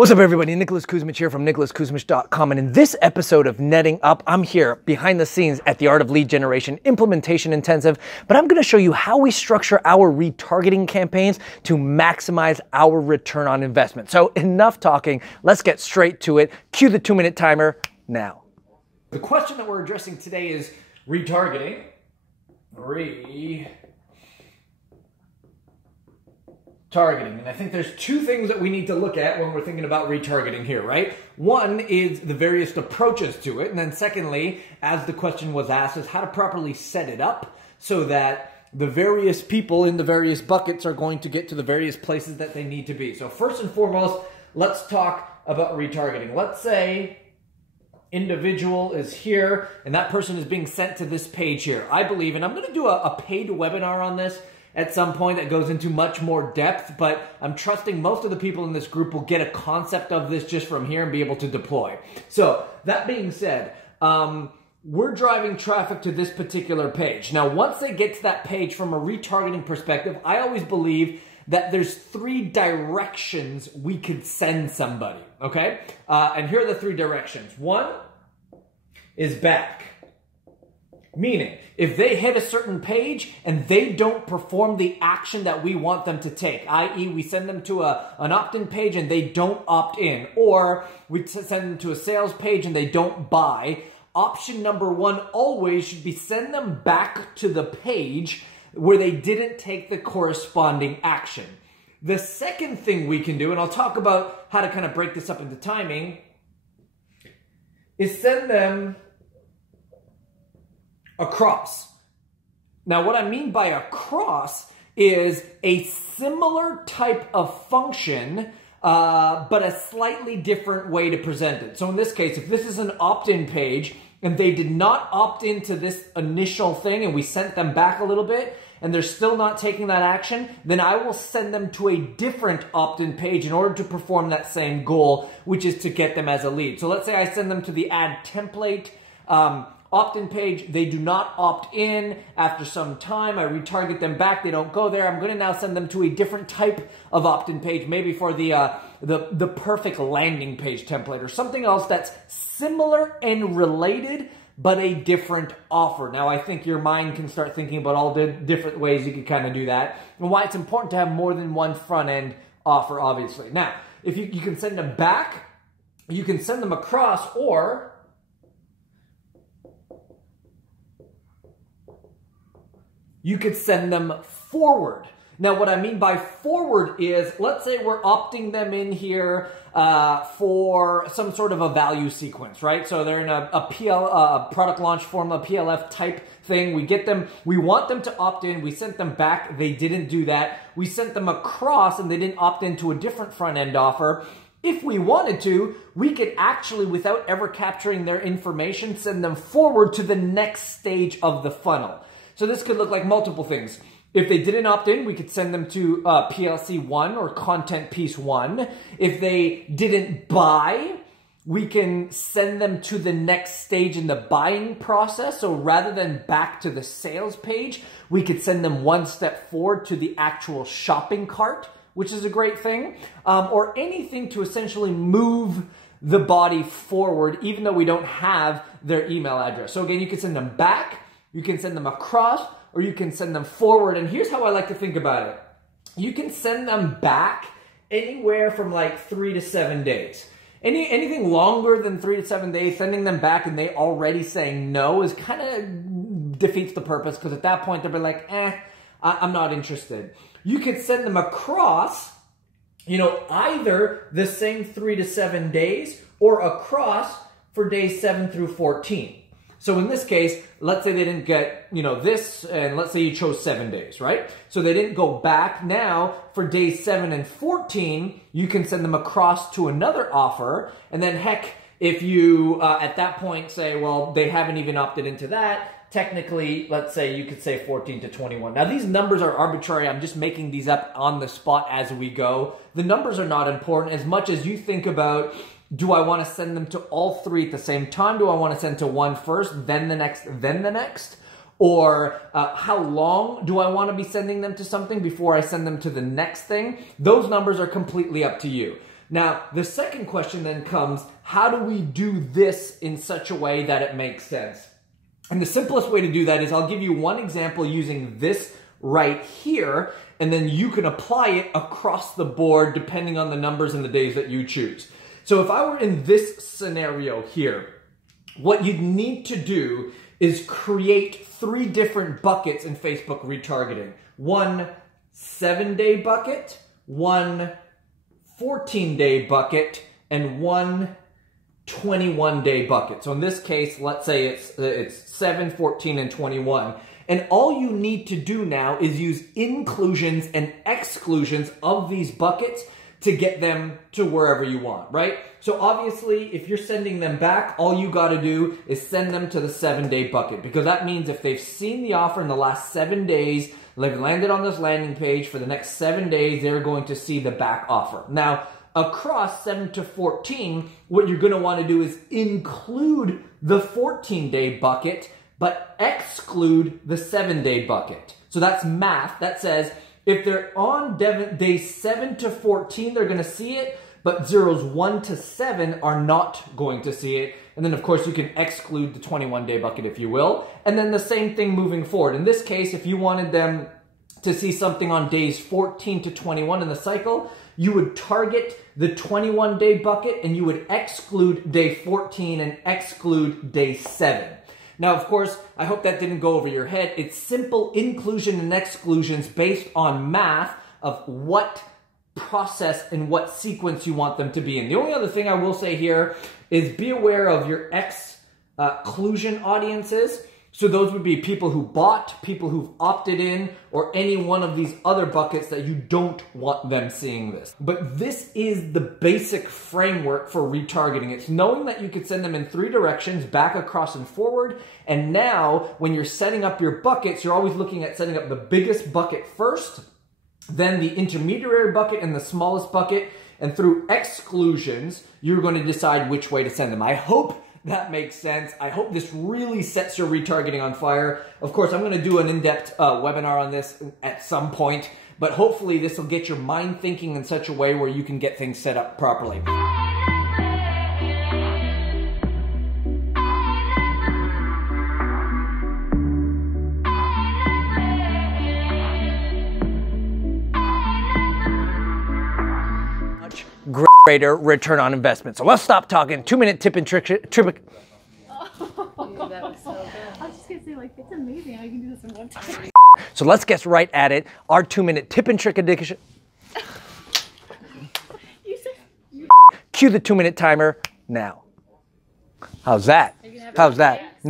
What's up, everybody? Nicholas Kusmich here from nicholaskusmich.com, and in this episode of Netting Up, I'm here behind the scenes at the Art of Lead Generation Implementation Intensive, but I'm going to show you how we structure our retargeting campaigns to maximize our return on investment. So enough talking, let's get straight to it. Cue the 2-minute timer now. The question that we're addressing today is retargeting. Targeting. And I think there's two things that we need to look at when we're thinking about retargeting here, right? One is the various approaches to it. And then secondly, as the question was asked, is how to properly set it up so that the various people in the various buckets are going to get to the various places that they need to be. So first and foremost, let's talk about retargeting. Let's say individual is here and that person is being sent to this page here. I believe, and I'm going to do a paid webinar on this at some point that goes into much more depth, but I'm trusting most of the people in this group will get a concept of this just from here and be able to deploy. So that being said, we're driving traffic to this particular page. Now, once they get to that page from a retargeting perspective, I always believe that there's 3 directions we could send somebody, okay? And here are the 3 directions. One is back. Meaning, if they hit a certain page and they don't perform the action that we want them to take, i.e. we send them to an opt-in page and they don't opt in, or we send them to a sales page and they don't buy, option number 1 always should be send them back to the page where they didn't take the corresponding action. The second thing we can do, and I'll talk about how to kind of break this up into timing, is send them across. Now, what I mean by across is a similar type of function, but a slightly different way to present it. So in this case, if this is an opt-in page and they did not opt into this initial thing and we sent them back a little bit and they're still not taking that action, then I will send them to a different opt-in page in order to perform that same goal, which is to get them as a lead. So let's say I send them to the add template opt-in page, they do not opt in. After some time, I retarget them back, they don't go there. I'm going to now send them to a different type of opt-in page, maybe for the perfect landing page template or something else that's similar and related, but a different offer. Now, I think your mind can start thinking about all the different ways you can kind of do that and why it's important to have more than one front-end offer, obviously. Now, if you can send them back, you can send them across, or you could send them forward. Now, what I mean by forward is, let's say we're opting them in here for some sort of a value sequence, right? So they're in a product launch formula, PLF type thing. We get them, we want them to opt in. We sent them back. They didn't do that. We sent them across and they didn't opt into a different front end offer. If we wanted to, we could actually, without ever capturing their information, send them forward to the next stage of the funnel. So this could look like multiple things. If they didn't opt in, we could send them to PLC 1 or content piece 1. If they didn't buy, we can send them to the next stage in the buying process. So rather than back to the sales page, we could send them one step forward to the actual shopping cart, which is a great thing. Or anything to essentially move the body forward, even though we don't have their email address. So again, you can send them back, you can send them across, or you can send them forward. And here's how I like to think about it. You can send them back anywhere from like 3 to 7 days. Anything longer than 3 to 7 days, sending them back and they already saying no is kind of defeats the purpose, because at that point they'll be like, I'm not interested. You could send them across, you know, either the same 3 to 7 days or across for days 7 through 14. So in this case, let's say they didn't get, you know, this, and let's say you chose 7 days, right? So they didn't go back. Now, for days 7 and 14, you can send them across to another offer. And then heck, if you, at that point say, well, they haven't even opted into that, technically, let's say you could say 14 to 21. Now, these numbers are arbitrary. I'm just making these up on the spot as we go. The numbers are not important as much as you think about, do I want to send them to all 3 at the same time? Do I want to send to one first, then the next, then the next? Or how long do I want to be sending them to something before I send them to the next thing? Those numbers are completely up to you. Now, the second question then comes, how do we do this in such a way that it makes sense? And the simplest way to do that is I'll give you one example using this right here, and then you can apply it across the board depending on the numbers and the days that you choose. So if I were in this scenario here, what you'd need to do is create 3 different buckets in Facebook retargeting. One 7-day bucket, one 14-day bucket, and one 21-day bucket. So in this case, let's say it's 7, 14, and 21. And all you need to do now is use inclusions and exclusions of these buckets to get them to wherever you want, right? So obviously, if you're sending them back, all you got to do is send them to the 7-day bucket, because that means if they've seen the offer in the last 7 days, they've landed on this landing page for the next 7 days, they're going to see the back offer. Now, across 7 to 14, what you're going to want to do is include the 14-day bucket, but exclude the 7-day bucket. So that's math. That says if they're on days 7 to 14, they're going to see it, but zeros 1 to 7 are not going to see it. And then, of course, you can exclude the 21-day bucket, if you will. And then the same thing moving forward. In this case, if you wanted them to see something on days 14 to 21 in the cycle, you would target the 21-day bucket and you would exclude day 14 and exclude day 7. Now, of course, I hope that didn't go over your head. It's simple inclusion and exclusions based on math of what process and what sequence you want them to be in. The only other thing I will say here is be aware of your exclusion audiences. So those would be people who bought, people who've opted in, or any one of these other buckets that you don't want them seeing this. But this is the basic framework for retargeting. It's knowing that you could send them in 3 directions, back, across, and forward. And now, when you're setting up your buckets, you're always looking at setting up the biggest bucket first, then the intermediary bucket and the smallest bucket. And through exclusions, you're going to decide which way to send them. I hope that makes sense. I hope this really sets your retargeting on fire. Of course, I'm going to do an in-depth webinar on this at some point, but hopefully this will get your mind thinking in such a way where you can get things set up properly. Greater return on investment. So let's stop talking. 2-minute tip and trick. Dude, that was so good. I was just gonna say, like, it's amazing how you can do this in one time. So let's get right at it. Our 2-minute tip and trick edition. Cue the 2-minute timer now. How's that? How's that?